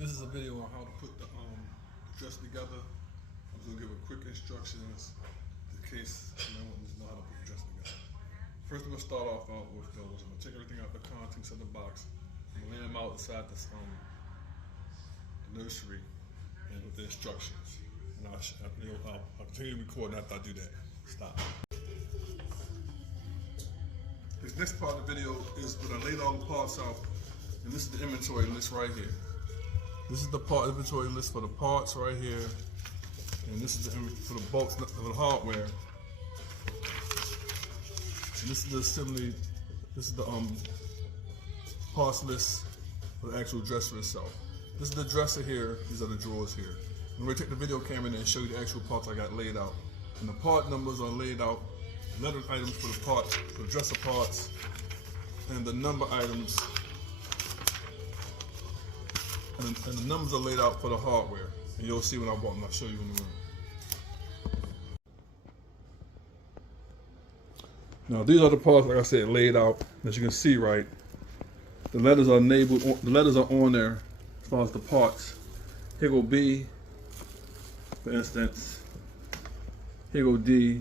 This is a video on how to put the dress together. I'm going to give a quick instructions in case no one doesn't know how to put the dress together. First, I'm going to start off with those. I'm going to take everything out the contents of the box. I'm going to lay them out inside the nursery and with the instructions. And I'll continue recording after I do that. Stop. This next part of the video is when I laid all the parts out, and this is the inventory list right here. This is the inventory list for the parts right here, and this is for the bolts for the hardware. And this is the assembly. This is the parts list for the actual dresser itself. This is the dresser here. These are the drawers here. I'm going to take the video camera in and show you the actual parts I got laid out. And the part numbers are laid out. Letter items for the parts, for the dresser parts, and the number items. And the numbers are laid out for the hardware. And you'll see when I walk them. I'll show you in the room. Now these are the parts, like I said, laid out. As you can see, right, the letters are enabled. The letters are on there as far as the parts. Here go B, for instance. Here go D.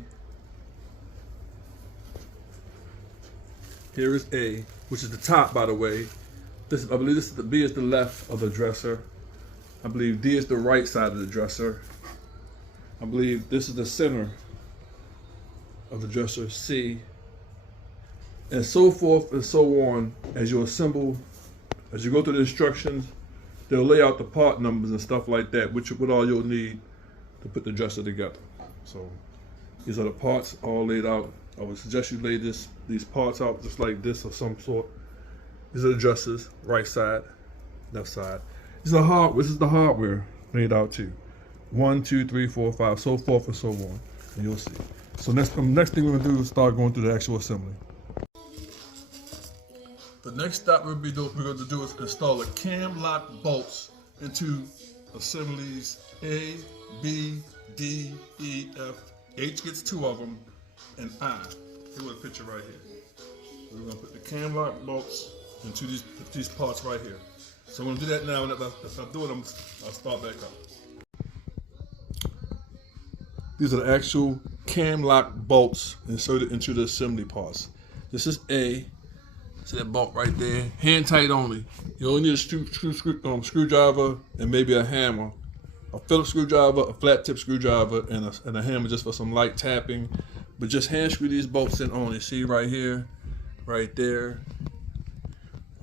Here is A, which is the top, by the way. I believe this is the B is the left of the dresser. I believe D is the right side of the dresser. I believe this is the center of the dresser, C, and so forth and so on. As you assemble, as you go through the instructions, they'll lay out the part numbers and stuff like that, what all you'll need to put the dresser together. So these are the parts all laid out. I would suggest you lay these parts out just like this or some sort. These are the dressers, right side, left side. This is the hardware laid out too. 1, 2, 3, 4, 5, so forth and so on. And you'll see. So next thing we're gonna do is start going through the actual assembly. The next step we're going to do is install the cam lock bolts into assemblies A, B, D, E, F. H gets 2 of them, and I. Here's a picture right here. We're going to put the cam lock bolts into these parts right here. So I'm going to do that now, and if I do it, I'll start back up. These are the actual cam lock bolts inserted into the assembly parts. This is A. See that bolt right there? Hand tight only. You only need a screwdriver and maybe a hammer. A Phillips screwdriver, a flat tip screwdriver, and a hammer just for some light tapping. But just hand screw these bolts in only. See right here, right there.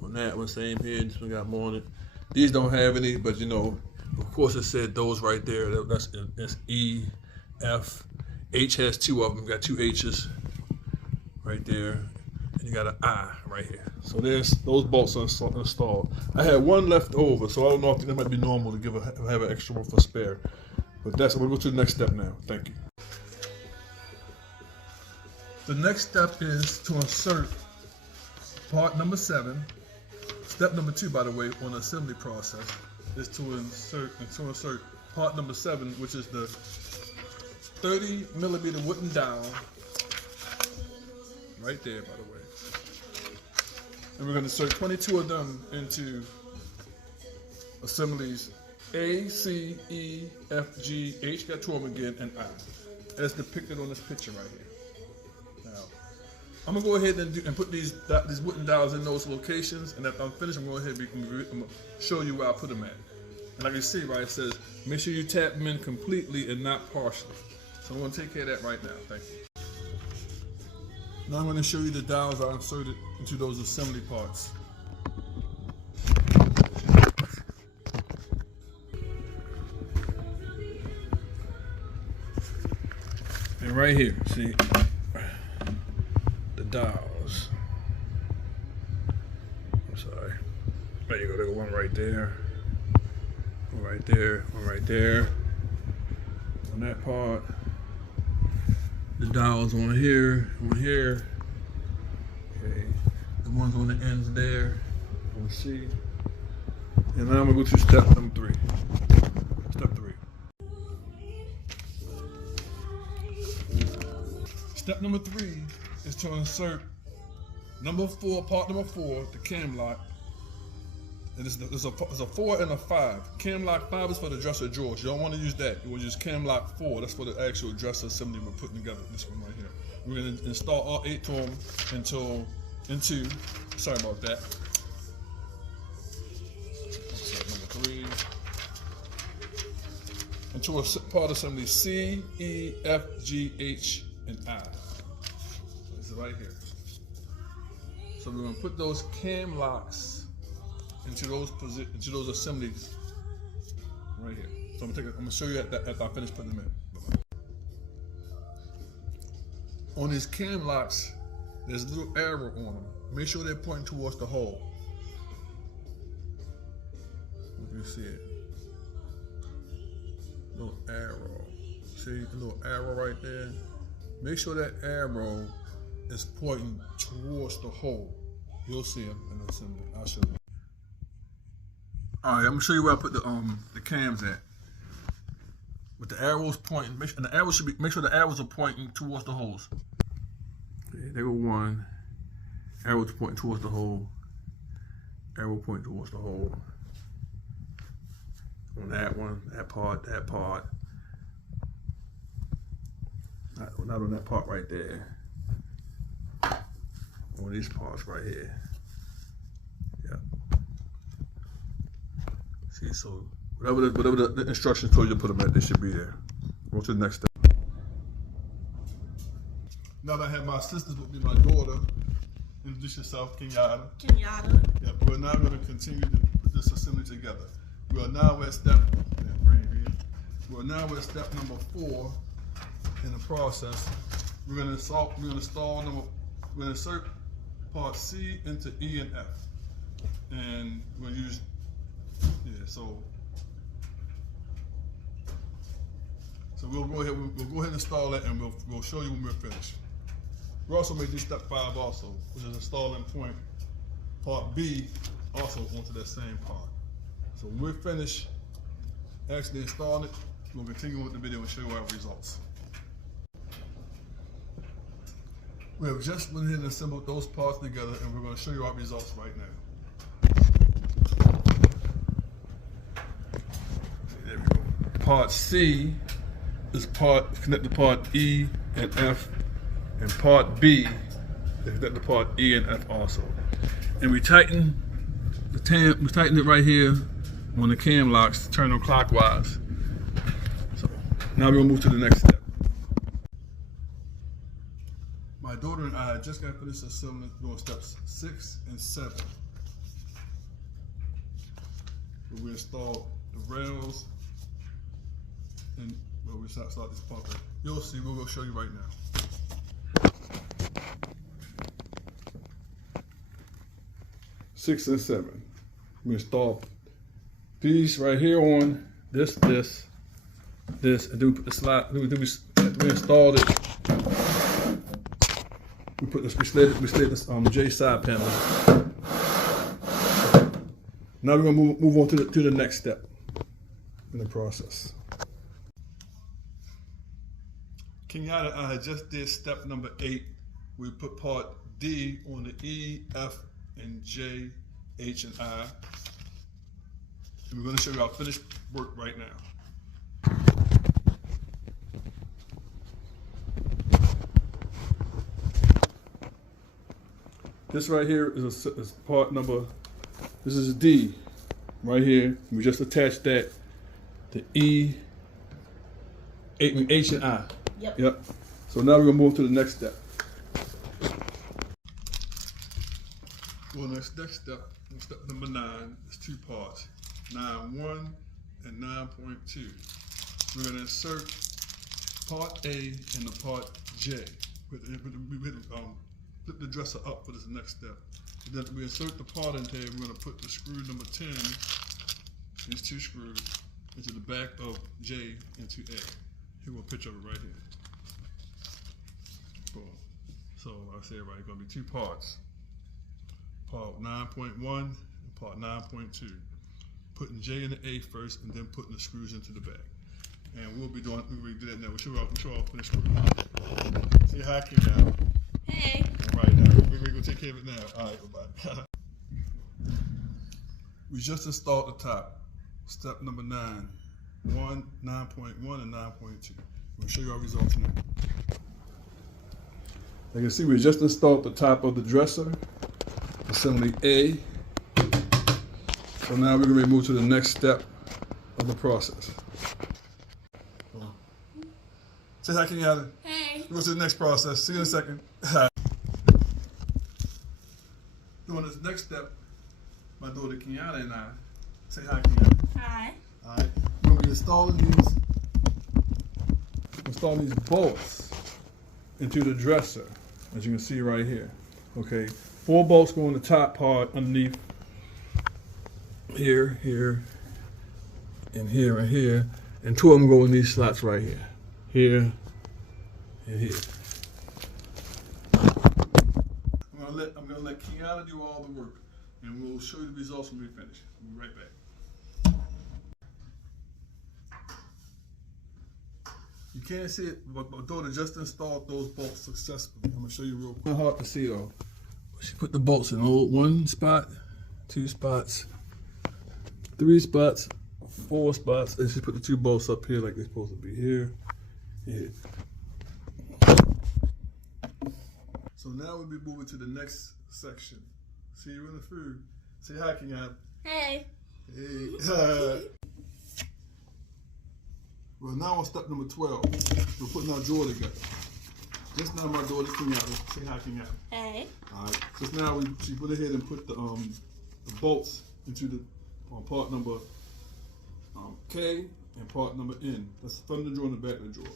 On that one, same here. This one got more on it. These don't have any, but you know, of course it said those right there. That's E, F. H has 2 of them. Got 2 H's right there. And you got an I right here. So those bolts are installed. I had one left over, so I don't know if that might be normal to have an extra one for spare. But we'll go to the next step now. Thank you. The next step is to insert part number 7. Step number 2, by the way, on the assembly process is to insert part number 7, which is the 30mm wooden dowel. Right there, by the way. And we're going to insert 22 of them into assemblies A, C, E, F, G, H, got 2 of them again, and I, as depicted on this picture right here. Now, I'm going to go ahead and put these wooden dowels in those locations, and after I'm finished, I'm going to go ahead and show you where I put them at. And like you see, right, it says, make sure you tap them in completely and not partially. So I'm going to take care of that right now. Thank you. Now I'm going to show you the dowels I inserted into those assembly parts. And right here, see, the dowels. I'm sorry. There you go, there's one right there. One right there, one right there. On that part. The dowels on here, okay. The ones on the ends there, on C. And now I'm gonna go to step number 3. Step 3. Step number 3 is to insert part number 4, the cam lock, And it's a 4 and a 5. Cam lock 5 is for the dresser drawers. You don't want to use that. You want to use cam lock 4. That's for the actual dresser assembly we're putting together. This one right here. We're going to install all 8 of them into. Sorry about that. Number 3. Into a part assembly C, E, F, G, H, and I. This is right here. So we're going to put those cam locks into those assemblies right here. So I'm gonna show you after I finish putting them in. On these cam locks, there's a little arrow on them. Make sure they're pointing towards the hole. You can see it. Little arrow. See the little arrow right there? Make sure that arrow is pointing towards the hole. You'll see them in the assembly. I'll show you. All right, I'm gonna show you where I put the cams at. With the arrows pointing, make sure the arrows are pointing towards the holes. Okay, there go 1. Arrows pointing towards the hole. Arrow pointing towards the hole. On that one, that part. Not on that part right there. On these parts right here. Yeah. See, so whatever the instructions told you to put them at, they should be there. Go to the next step. Now that I have my sisters with me, my daughter, introduce yourself, Kenyatta. Kenyatta. Yeah, we're now going to continue to put this assembly together. We are now at step number 4 in the process. We're going to insert part C into E and F, and we're going to use So we'll go ahead and install it, and we'll show you when we're finished. We also may do step 5 also, which is installing part B also onto that same part. So when we're finished actually installing it, we'll continue with the video and show you our results. We have just went ahead and assembled those parts together, and we're going to show you our results right now. There we go. Part C is connected to part E and F, and part B is connected to part E and F also. And we tighten it right here on the cam locks to turn them clockwise. So now we're gonna move to the next step. My daughter and I just got finished assembling doing steps 6 and 7. We installed the rails and we start this part. You'll see, we'll go show you right now. 6 and 7. We install these right here on this, and then we put the slide. We installed it. We slid this J side panel. Now we're gonna move on to the next step in the process. Kenyatta and I just did step number 8. We put part D on the E, F, and J, H, and I. And we're going to show you our finished work right now. This right here is part number, this is D right here. We just attached that to E, H, and I. Yep. So now we're going to move to the next step. Well, next step, step number 9, is 2 parts, 9.1 and 9.2. We're going to insert part A into part J. We flip the dresser up for this next step. And then we insert the part into here. We're going to put the screw number 10, these 2 screws, into the back of J into A. Here we'll picture it right here. Boom. So I say right, it's going to be 2 parts. Part 9.1 and part 9.2. Putting J in the A first, and then putting the screws into the back. And we'll do that now. We'll show our finished work. Say hi, Kim now. Hey. All right, now we're gonna take care of it now. All right, bye-bye. We just installed the top. Step number 9. 9.1 and 9.2. We'll show you our results now. You can see we just installed the top of the dresser, assembly A. So now we're going to move to the next step of the process. Say hi, Kenyatta. Hey. Go to the next process. See you in a second. Doing this next step, my daughter Kenyatta and I. Say hi, Kenyatta. Hi. All right. We're going to be installing these bolts into the dresser, as you can see right here. Okay. 4 bolts go in the top part underneath here, here, and here, and here, and 2 of them go in these slots right here. Here and here. I'm gonna let Kenyatta do all the work, and we'll show you the results when we finish. We'll be right back. You can't see it, but my daughter just installed those bolts successfully. I'm gonna show you real quick. It's hard to see though. She put the bolts in 1 spot, 2 spots, 3 spots, 4 spots, and she put the 2 bolts up here like they're supposed to be here. Yeah. So now we'll be moving to the next section. See you in the food. Say hi, Kenyatta. Hey. Hey. Well, now on step number 12. We're putting our drawer together. Just now my daughter Kenyatta. Say hi, Kenyatta. Hey. Alright. Just now she went ahead and put the bolts into the part number K and part number N. That's from the drawer in the back of the drawer.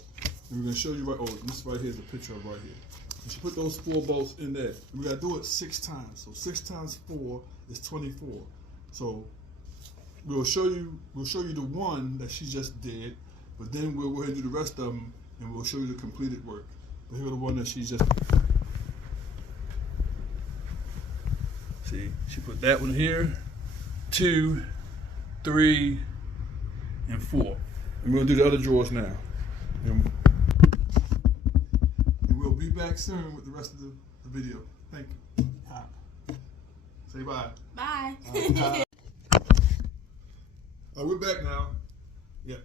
And we're going to show you this right here is a picture of right here. And she put those 4 bolts in there. And we got to do it 6 times. So 6 times 4 is 24. So we'll show you the one that she just did, but then we'll go ahead and do the rest of them, and we'll show you the completed work. But here's the one that she just. See, she put that one here, 2, 3, and 4. And we're going to do the other drawers now. And we'll be back soon with the rest of the video. Thank you. Hop. Say bye. Bye. We're back now. Yeah.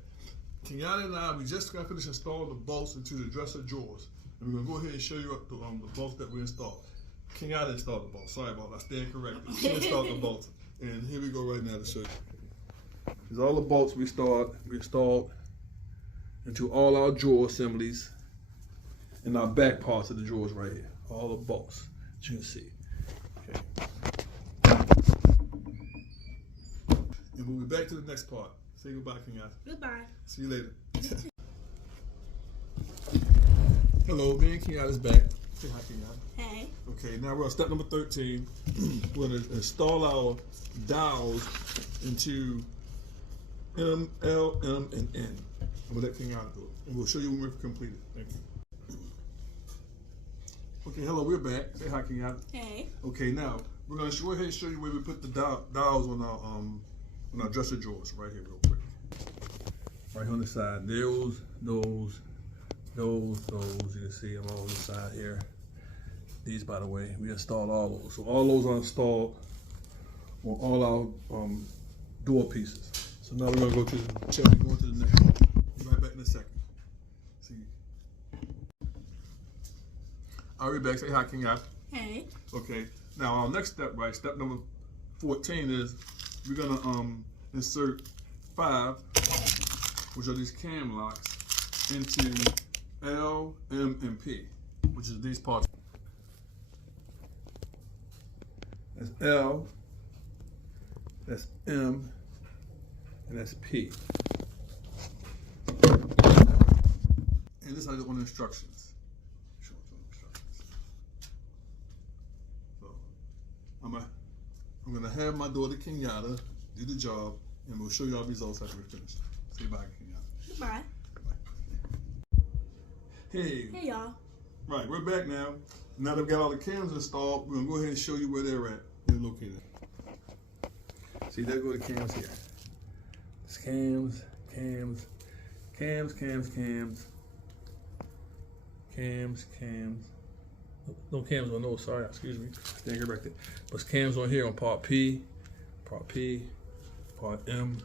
Kenyatta and I, we just got finished installing the bolts into the dresser drawers. And we're going to go ahead and show you the bolts that we installed. Kenyatta installed the bolts. Sorry about that. I stand corrected. She installed the bolts. And here we go right now to show you. These are all the bolts we installed into all our drawer assemblies and our back parts of the drawers right here. All the bolts that you can see. Okay. And we'll be back to the next part. Say goodbye, Kenyatta. Goodbye. See you later. Hello, me and Kenyatta's back. Say hi, Kenyatta. Hey. Okay, now we're on step number 13. We're going to install our dowels into M, L, M, and N. And we'll let Kenyatta do it. And we'll show you when we're completed. Thank you. Okay, hello, we're back. Say hi, Kenyatta. Hey. Okay, now we're going to go ahead and show you where we put the dowels on our dresser drawers. Right here, real quick. Right on the side. Those. You can see them all on the side here. These, by the way, we installed all those. So all those are installed on all our door pieces. So now we're gonna go to the next one. Be right back in a second. See you. I'll be back. Say hi, Kenyatta. Hey. Okay. Now our next step, right? Step number 14 is we're gonna insert 5, which are these cam locks, into L, M, and P, which is these parts. That's L, that's M, and that's P. And this is on the instructions. So I'm gonna have my daughter Kenyatta do the job, and we'll show you our results after we finish. Say bye, Kenyatta. Goodbye. Hey. Hey, y'all. Right, we're back now. Now that we've got all the cams installed, we're gonna go ahead and show you where they're at. They're located. See, there go the cams here. It's cams. No cams on those, sorry, excuse me. Stand corrected. But it's cams on here on part P, part M,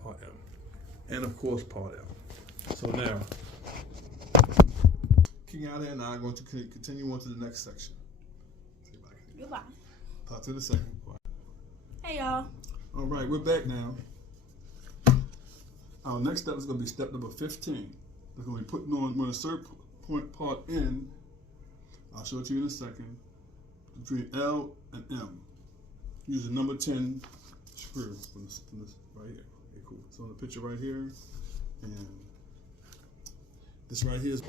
part M, and of course part L. So now, Kenyatta and I are going to continue on to the next section. Goodbye. Talk to the second part. Hey y'all. All right, we're back now. Our next step is going to be step number 15. We're going to be putting on, when insert point part N, I'll show it to you in a second, between L and M. Use the number 10 screw from this right here. Okay, cool. So on the picture right here, and this right here is.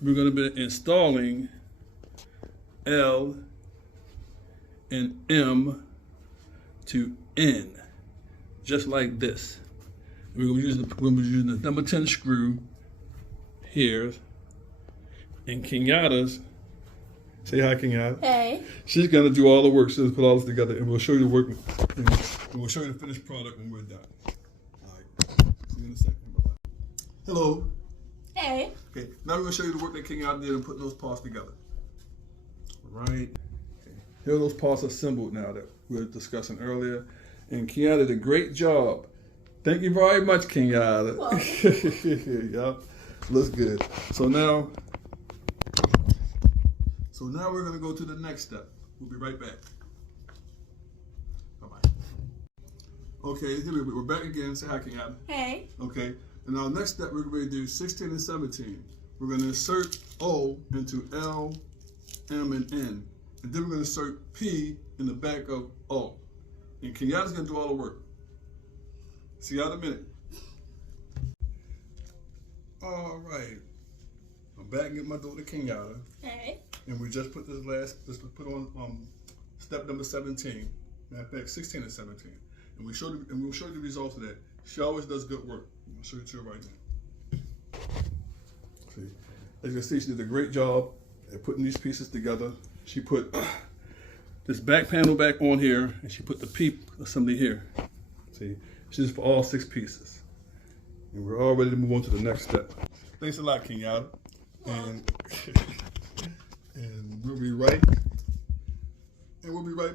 We're going to be installing L and M to N, just like this. We're going to be using the number 10 screw here, and Kenyatta's, say hi Kenyatta. Hey. She's going to do all the work. She's going to put all this together, and we'll show you the work, and we'll show you the finished product when we're done. All right, see you in a second. Bye-bye. Hello. Hey. Okay, now we're going to show you the work that Kenyatta did in putting those parts together. All right. Okay. Here are those parts assembled now that we were discussing earlier. And Kenyatta did a great job. Thank you very much, Kenyatta. Yep, looks good. So now we're going to go to the next step. We'll be right back. Bye-bye. Okay, here we're back again. Say hi, Kenyatta. Hey. Okay. And our next step, we're going to do 16 and 17. We're going to insert O into L, M, and N. And then we're going to insert P in the back of O. And Kenyatta's going to do all the work. See y'all in a minute. All right. I'm back and get my daughter Kenyatta. Hey. And we just put put on step number 17. Matter of fact, 16 and 17. And we'll show you the results of that. She always does good work. I'll show you to her right now. See, as you can see, she did a great job at putting these pieces together. She put this back panel back on here, and she put the peep assembly here. See, she did for all 6 pieces. And we're all ready to move on to the next step. Thanks a lot, Kenyatta. And and we'll be right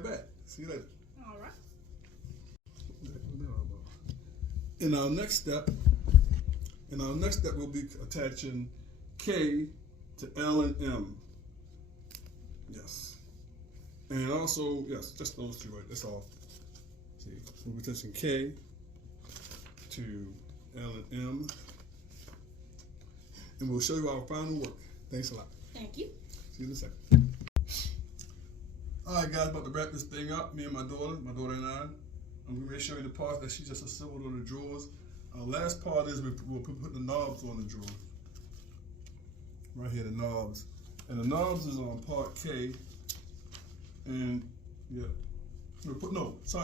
back. See you later. All right. In our next step, we'll be attaching K to L and M. Yes. And also, yes, just those two, right? That's all. See, we'll be attaching K to L and M. And we'll show you our final work. Thanks a lot. Thank you. See you in a second. All right, guys, about to wrap this thing up. Me and my daughter and I. I'm going to show you the parts that she just assembled on the drawers. Our last part is we'll put the knobs on the drawers. Right here, the knobs. And the knobs is on part K. And, yeah.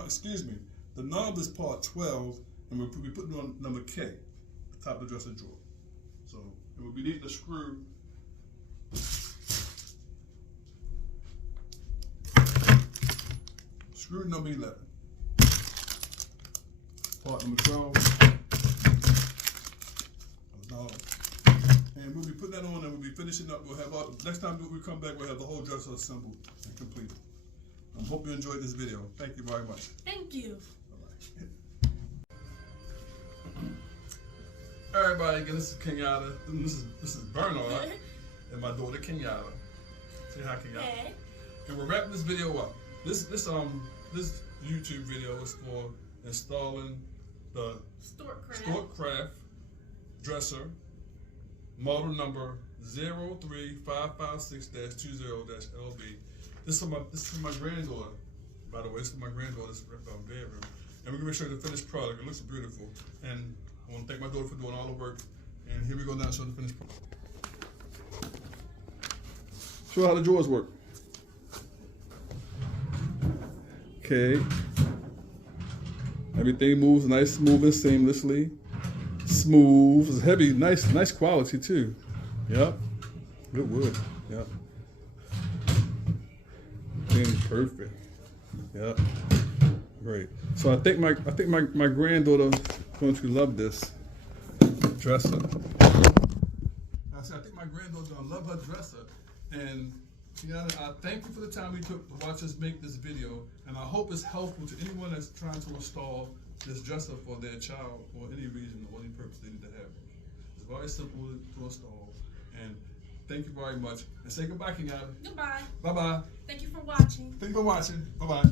Excuse me. The knob is part 12, and we'll be putting on number K, the top of the dresser drawer. So, and we'll be needing a screw. Screw number 11. Part number 12. And we'll be putting that on and we'll be finishing up. We'll have next time we come back, we'll have the whole dresser assembled and completed. I hope you enjoyed this video. Thank you very much. Thank you. All right. Everybody, again, this is Kenyatta. This is Bernard and my daughter Kenyatta. Say hi, Kenyatta. Hey. And we're wrapping this video up. This YouTube video is for installing the storkcraft dresser, model number 03556-20-LB. This is for my granddaughter. By the way, this is my granddaughter's bedroom. And we're going to show you the finished product. It looks beautiful. And I want to thank my daughter for doing all the work. And here we go now to show the finished product. Show how the drawers work. Okay. Everything moves nice, smooth, and seamlessly. Smooth, it's heavy, nice quality too. Yep. Good wood. Yep. Everything's perfect. Yep. Great. So I think my granddaughter's going to love this dresser. I think my granddaughter's gonna love her dresser, and Kiana, I thank you for the time you took to watch us make this video, and I hope it's helpful to anyone that's trying to install this dresser for their child for any reason or any purpose they need to have. It's very simple to install, and thank you very much. And say goodbye, Kiana. Goodbye. Bye-bye. Thank you for watching. Thank you for watching. Bye-bye.